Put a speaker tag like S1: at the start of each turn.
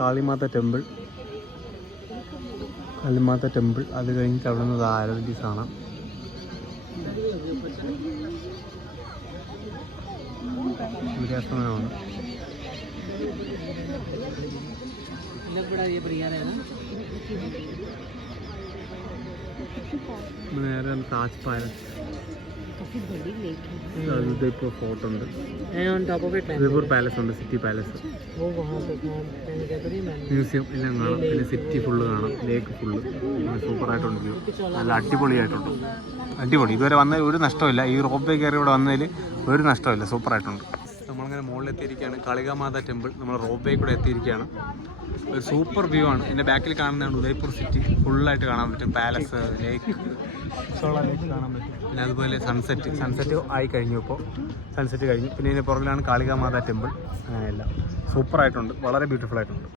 S1: കാളിമാത temple. കാളിമാത temple. അത് കഴിഞ്ഞിട്ട് അവിടെ നിന്ന് ആരോഗ്യ കാണാം സൂര്യാസ്തമനമാണ് നേരെ താജ് പാലസ്. ഉദയ്പൂർ ഫോർട്ട് ഉണ്ട്. ഉദയ്പൂർ പാലസ് ഉണ്ട് സിറ്റി പാലസ് മ്യൂസിയം എല്ലാം കാണാം പിന്നെ സിറ്റി ഫുള്ള് കാണാം ലേക്ക് ഫുള്ള് സൂപ്പറായിട്ടുണ്ട് വ്യൂ നല്ല അടിപൊളിയായിട്ടുണ്ട്. അടിപൊളി. ഇതുവരെ വന്നതിൽ ഒരു നഷ്ടമില്ല ഈ റോപ്പ് വേ കയറി ഇവിടെ വന്നതിൽ ഒരു നഷ്ടമില്ല സൂപ്പറായിട്ടുണ്ട് നമ്മളങ്ങനെ മുകളിൽ എത്തിയിരിക്കുകയാണ് കാളികാമാത ടെമ്പിൾ നമ്മൾ റോപ്പ് വേ കൂടെ എത്തിയിരിക്കുകയാണ്. ഒരു സൂപ്പർ വ്യൂ ആണ്. എന്റെ ബാക്കിൽ കാണുന്നതാണ് ഉദയ്പൂർ സിറ്റി. ഫുള്ളായിട്ട് കാണാൻ പറ്റും. പാലസ് ലേക്ക്. സോളാർ ലേക്ക് കാണാൻ പറ്റും. പിന്നെ അതുപോലെ സൺസെറ്റ്. സൺസെറ്റ് ആയി കഴിഞ്ഞു ഇപ്പോൾ സൺസെറ്റ് കഴിഞ്ഞു. പിന്നെ ഇതിന്റെ പുറകിലാണ് കാളികാമാത ടെമ്പിൾ. അങ്ങനെയെല്ലാം. സൂപ്പറായിട്ടുണ്ട്. വളരെ ബ്യൂട്ടിഫുൾ ആയിട്ടുണ്ട്.